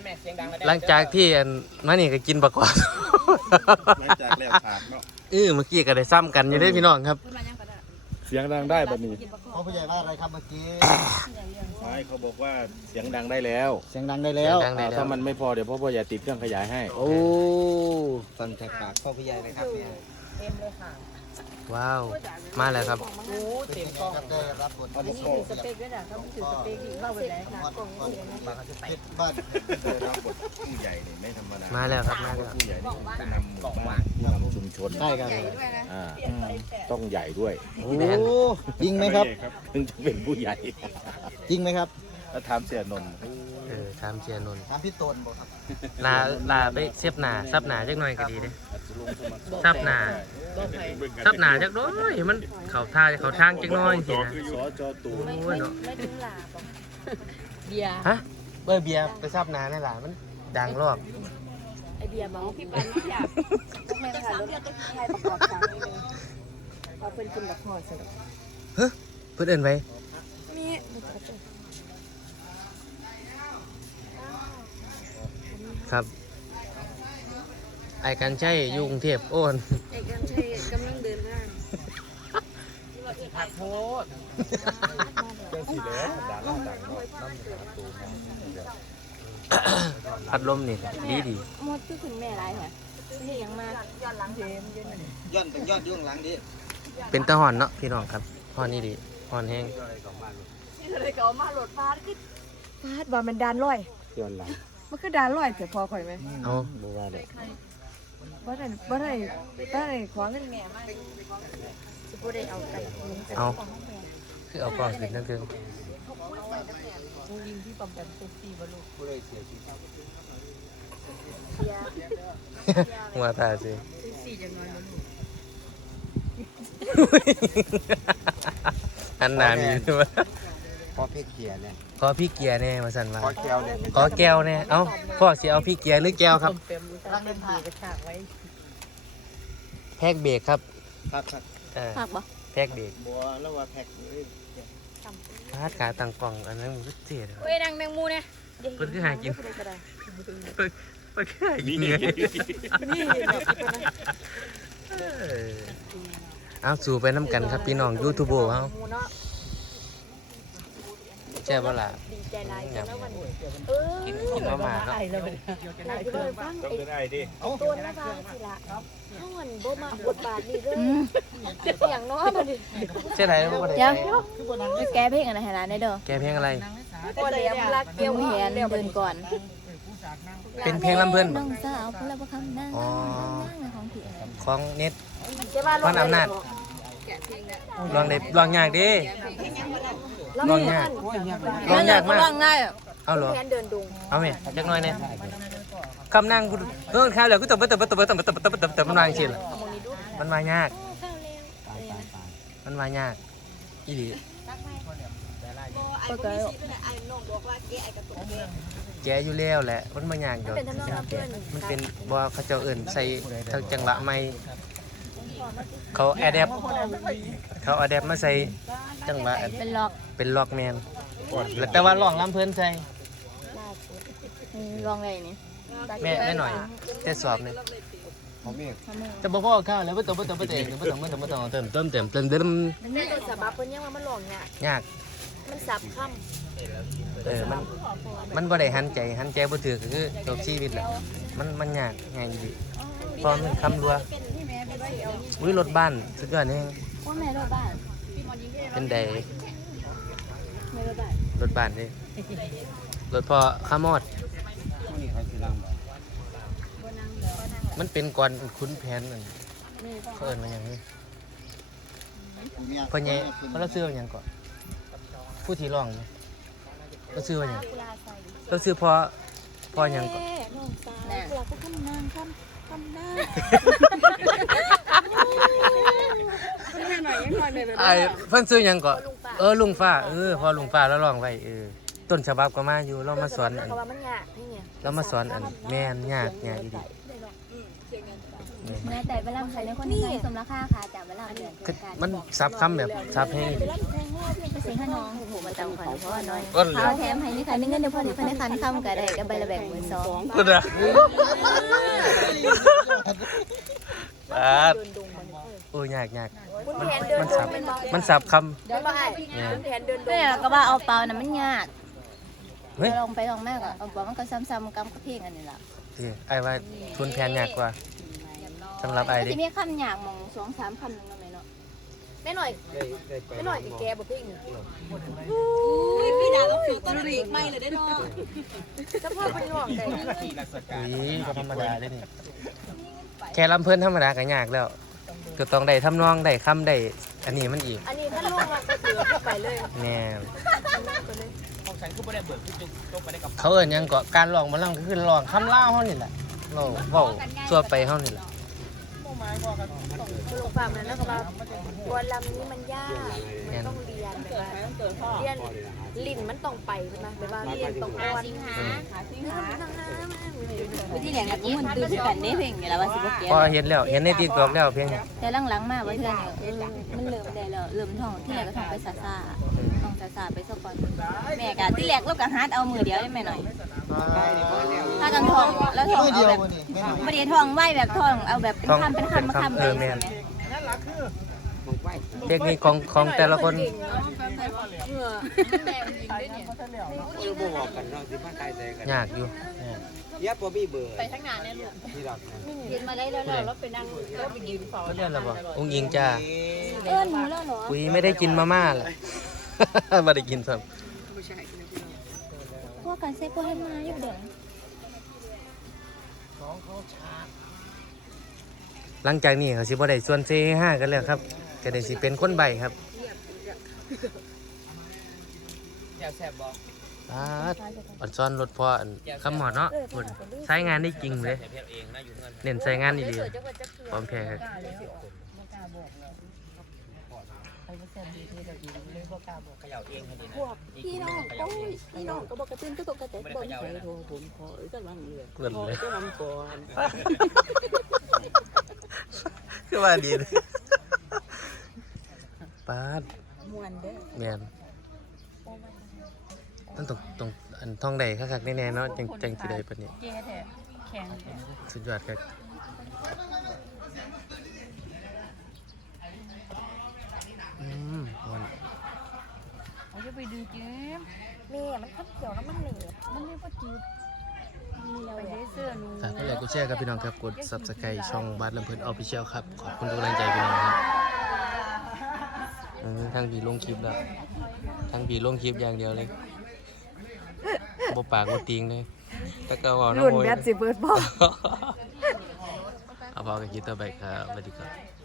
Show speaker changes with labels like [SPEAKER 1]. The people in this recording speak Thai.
[SPEAKER 1] หลังจากที่มานี่ก็กินประกอบ
[SPEAKER 2] หลังจากแล้วฉากเนาะ
[SPEAKER 1] เมื่อกี้ก็ได้ซ้ำกันอยู่ได้พี่น้องครับ
[SPEAKER 2] เสียงดังได้แบบนี้
[SPEAKER 3] เขาผู้ใหญ่ว่าอะไรครับเมื่อกี้
[SPEAKER 2] ไม่เขาบอกว่าเสียงดังได้แล้ว
[SPEAKER 3] เสียงดังได้แล้ว
[SPEAKER 2] ถ้ามันไม่พอเดี๋ยวพ่อใหญ่ติดเครื่องขยายให้
[SPEAKER 3] โอ้ฟังจากปากพ่อผู้ใหญ่เลยครับเนี่ย
[SPEAKER 4] เต็มเลยค่ะ
[SPEAKER 1] ว้าวมาแล้วครับ
[SPEAKER 4] โอ้เต็มกล่อง
[SPEAKER 3] ได้รับบท
[SPEAKER 4] อันนี้ถือสเปกด้วยนะเขาถือสเปกที่เข้าไปไหนค่ะกล่องเสียง
[SPEAKER 3] บ้าน
[SPEAKER 2] รับบทผู้ใหญ่เนี่ยไม่ธรรมดา
[SPEAKER 1] มาแล้วครับมาแล้ว
[SPEAKER 2] ผู้ใหญ่นี่ผู้นำหมู่บ้านผู้นำชุมชน
[SPEAKER 3] ใช่ครับ
[SPEAKER 2] ต้องใหญ่ด้วย
[SPEAKER 3] โอ้จริงไหมครับ
[SPEAKER 2] ถึงจะเป็นผู้ใหญ่
[SPEAKER 3] จริงไหมครับ
[SPEAKER 2] แล้วถามเสียนนท์
[SPEAKER 1] ถามเชียร์นนท์
[SPEAKER 3] ถามพี่โตนบอกครับ
[SPEAKER 1] ลาไปเสียบหนาซับหนาจักหน่อยก็ดีเด้ซับหนาจักน้อยมันเขาทางจักน้อยสินะ
[SPEAKER 2] สจตูน
[SPEAKER 4] ไม่ถึงหลาบอกเบียร์
[SPEAKER 1] ฮะเบียร์ไปซับหนานี่ล่ะมันดังรอบ
[SPEAKER 4] ไอเบียร์บอกพี่ปันไม่อยากไม่ค่ะรถไทยประกอบฉากนี่เลยเขาเป็นคนแบบหอดสุด
[SPEAKER 1] เฮ้ยเพื่อนเอิ้นไว้
[SPEAKER 4] นี่
[SPEAKER 1] ครับไอ้กันใช่ยุงเทพโอน
[SPEAKER 4] ไอ้กันใช่กำลังเดินทาง
[SPEAKER 1] ผักโพด
[SPEAKER 2] เจ้าสีแดงด่าล่าดังเนาะน้ำขาตูน
[SPEAKER 1] พัดลมนี่ดี
[SPEAKER 4] หมดคือคุณแม่ไรเหรอนี่ยังมาย้อนหลังเทม
[SPEAKER 3] ย้อนเป็นย้อนยุ่งหลังดิ
[SPEAKER 1] เป็นตะหอนเนาะพี่น้องครับหอนนี่ดีหอนแห้ง
[SPEAKER 4] นี่เลยก็มาโหลดฟาดขึ้นฟาดว่ามันดานลอย
[SPEAKER 2] ย้อนหลัง
[SPEAKER 4] มันคือดานลอยเสียพอข่อยไหม
[SPEAKER 1] เอา
[SPEAKER 2] บ่ว่าเด้
[SPEAKER 4] บ่ได้ขอเงินแม่มาสิบ่ได้เอากัน
[SPEAKER 1] เอาคือเอากล่องขึ้นนั่นคือ
[SPEAKER 4] ยิงที่ปอมแปมเซ็กซี่บ่ลูก
[SPEAKER 3] ผู้ใดเสียชีวิต
[SPEAKER 1] หัวตาสิ
[SPEAKER 4] เซ็กซี่จังน้อยบ่ลูก
[SPEAKER 1] อันนามีด้วย
[SPEAKER 3] พอพี่เกียร์เนี่ย
[SPEAKER 1] ขอพี่เกียร์แน่มาสั่นมา
[SPEAKER 3] ขอแก้วเนี่ย
[SPEAKER 1] ขอแก้วแน่เอ้าพ่อสิเอาพี่เกียร์หรือแก้วครับ
[SPEAKER 4] ตั้งเป็นผีกระชากไว้
[SPEAKER 1] แพ็กเบรกครับ
[SPEAKER 4] ผักบ่
[SPEAKER 1] แพ็กเบรก
[SPEAKER 3] บัวแล้วว่าแพ็กเลย
[SPEAKER 1] พาดขาตั้งกล่องอันนั้นมันก็เจ๋อ
[SPEAKER 4] เฮ้ยนางแมงมูเนี่ย
[SPEAKER 1] เพิ่นคือหากินเพิ่นคือหากินนี่เอาสู่ไปน้ำกันครับพี่น้องยูทูบเบอร์เอาแช่บ่ล่ะ
[SPEAKER 4] ดีใจหลายจังแล้ววันนี้
[SPEAKER 1] กินมาครับ
[SPEAKER 2] ต้องเป็นไอ้ดิ
[SPEAKER 4] ตัวนะบ้างสิละเฮามันบ่มาบทบาทนี่เด้อเสียงเนาะบัดนี้
[SPEAKER 1] เจ๊ไหนบ่ได้
[SPEAKER 4] เดี๋ยวแกเพลงอะไรให้หลานได้เด้อ
[SPEAKER 1] แกเพลงอะไร
[SPEAKER 4] บ่ได้รักเกี่ยวแหนเดินก่อน
[SPEAKER 1] เป็นเพลงลำเพิ่น
[SPEAKER 4] น้องสาวพลบ่คำนาง
[SPEAKER 1] ของเน็ตพรอำนาจลองยากดิลองยากมาก
[SPEAKER 4] ลองง่าย
[SPEAKER 1] เอาเหรอ
[SPEAKER 4] เดินดุง
[SPEAKER 1] เอาไหมจักหน่อยเนี่ยคำนั่งข้าวแล้วก็ตบมันวางชินมันวางยากอีหลีแกอยู่แล้วแหละมันมายากเดี๋ยวมันเป็นบ่เขาเจ้าเอิ้นใส่ทางจังหวะใหม่เขาอะแดปมาใส่จังหวะเป็นล็อกแมนแล้วแต่ว่าร้องลำเพิ่นใส่
[SPEAKER 4] ร้องไงนี่
[SPEAKER 1] แม่หน่อยแต่สอบนี่จะบ่พอข้าวแล้วบ่ต้องเติมนี่ตัว
[SPEAKER 4] ฉบับเพิ่นยังว่ามันร้อง
[SPEAKER 1] ยาก
[SPEAKER 4] มันสับค่ำ
[SPEAKER 1] มันบ่ได้หันใจบ่ถือก็คือจบชีวิตแหละมันยากง่ายดีพอมันคำรัวอุ้ยรถบ้านสุดยอดนี่
[SPEAKER 4] ว่าแม่รถบ้าน
[SPEAKER 1] เป็นใดรถบ้านนี่รถพอข้ามอดมันเป็นก่อนคุ้นแผนนั่นเขาเอิ้นมาอย่างนี้พ่อใหญ่เขาเราซื้อว่าอย่างก่อนผู้ที่ร้องเราซื้อว่าอย่างเราซื้อพออย่างก่อนไอ้เพิ่นซื้ออย่างก่อนลุงฟ้าพอลุงฟ้าแล้วร้องไว้ต้นฉบับก็มาอยู่เรามาสอนอันเรามาสอนอันแม่นยากดี
[SPEAKER 4] เมื่อแต่เวลาใช้ในคนที่สมราคาค่ะจากเวลาเดือน
[SPEAKER 1] คือมันสับคำแบบสับให้
[SPEAKER 4] ไปซื้อให้น้องผมมาจำขวัญเพราะว่าน้อยเขาแถมให้นี่ค่ะมีเงินเดือนพอดีภายในคันคำก็ได้กับใบละแบ่ง12,000
[SPEAKER 1] กูนะโอ้ยยากมันสับคำ
[SPEAKER 4] เดินบ่ได้
[SPEAKER 1] เนี่ย
[SPEAKER 4] เนี่ยก็ว่าเอาเปล่าน่ะมันยาก
[SPEAKER 1] เฮ้ย
[SPEAKER 4] ลองไปลองแม่ก็เอาเปล่ามันก็ซ้ำๆกับเพลงอันนี้ล่ะ
[SPEAKER 1] ไอ้ว่าทุนแพนยากกว่าสำหรับไอ้ดิ
[SPEAKER 4] ที่มีคำยากมอง2-3 คำนึงเนาะแม่เนาะแม่หน่อยแม่หน่อยสิแกบ่เพลงพี่ดาต้องถือต้นรีกไม่เลยได้เนาะถ้าพ่อเป็นห่วงได้
[SPEAKER 1] อุ้ยก็ธรรมดาได้นี่แค่ลำเพิ่นธรรมดาก็ยากแล้วก็ต้องได้ทำนองได้คำได้อันนี้มันอีก
[SPEAKER 4] อันนี้ถ้าลูกมาก็ถือเข้าไปเลย
[SPEAKER 1] แน่เขาเอิ้นหยังก็การร้องมันร้องก็คือร้องคำลาวเฮานี่แหละเราเว้าทั่วไปเฮานี่แหละ
[SPEAKER 4] คุณลุงฟังแล้วก็ว่าวันลำนี้มันยากมันต้องเรียนแบบว่าเรียนลิ้นมันต้องไปใช่ไหมแบบว่าเรียนต้องอ่อนที่แหลงกับมันตื่นกันได้เพลงนี่แหละว่าสิบ่เกี่ยว
[SPEAKER 1] พอเห็นแล้วเห็นใน TikTok แล้วเพลง
[SPEAKER 4] แต่หลังๆมาว่าเทื่อเนี่ยมันเริ่มได้แล้วเริ่มท่องที่แรกก็ท่องไปซาท่องซาไปซะก่อนแม่ก็ที่แรกเราก็ฮัดเอามือเดียวได้แม่หน่อยถ้ากันท่องแล้วท่องเอาแบบบ่ได้ท่องไว้แบบท่องเอาแบบเป็นคำมาคำไปใช่ไหม
[SPEAKER 1] เทคนิคของแต่ละคน
[SPEAKER 3] เราบอกกันเนาะที่มาใครใจกัน
[SPEAKER 1] ยากอยู่
[SPEAKER 3] ยับบ่มีเบอร์
[SPEAKER 4] ไปทั้งงานเนี่ยลูก
[SPEAKER 3] ที่รักนะ
[SPEAKER 4] ยืนมาได้แล้วเราไปนั่งเราไปยืนเฝ้า
[SPEAKER 1] เขาเรียนแล้วบ่องค์หญิงจ้า
[SPEAKER 4] เอิ้นหนูแล้วเหรอ
[SPEAKER 1] อุยไม่ได้กินมาม่าเลย ไม่ได้กินซ้
[SPEAKER 4] พวกกันเซ็กพวกให้มาอยู่เด้อ
[SPEAKER 1] ำหลังจากนี้เขาสิบ่ได้ส่วนเซห้ากันแล้วครับก็ได้สิเป็นคนใบครับอันซ้อนรถพออันคำหมอดเนาะคนใช้งานได้จริงเลยเน้นใช้งานดีๆพร้อมแพ้ครับ
[SPEAKER 4] พวกพี่น้องโอ้ยพี่น้องก็บอกกระตื้นก็ตกกระแตกบ่ใส่โทรผมขอจะวางเรือ
[SPEAKER 1] เกินเลย
[SPEAKER 4] จะวางก่อน
[SPEAKER 1] คือว่าดีเลยปาด
[SPEAKER 4] มวนเด้อ
[SPEAKER 1] แม่นมันตรงอันท่องใดคักๆแน่ๆเนาะจังสิได้ปานนี้
[SPEAKER 4] เจ๊แท้แข็งแท้
[SPEAKER 1] สุดยอดครับมัน
[SPEAKER 4] เอาจะไปดูเจ๊แม่มันขับเกี่ยวแล้วมันเหลวมันเรียกว่าจืดไปได้เสื้อหนู
[SPEAKER 1] ฝากกดไลค์กดแชร์ครับพี่น้องครับกด Subscribe ช่องบาสลำเพิ่นออฟฟิเชียลครับขอบคุณทุกกำลังใจพี่น้องครับทางบีลงคลิปแล้วทางบีลงคลิปอย่างเดียวเลยบ่ปากบ่ติงเลยแต่ก็เว้าน้ำโวย
[SPEAKER 4] รุ่นแบบสิเบิดบ่
[SPEAKER 1] เอาพอกันคลิปต่อไปครับสวัสดีครับ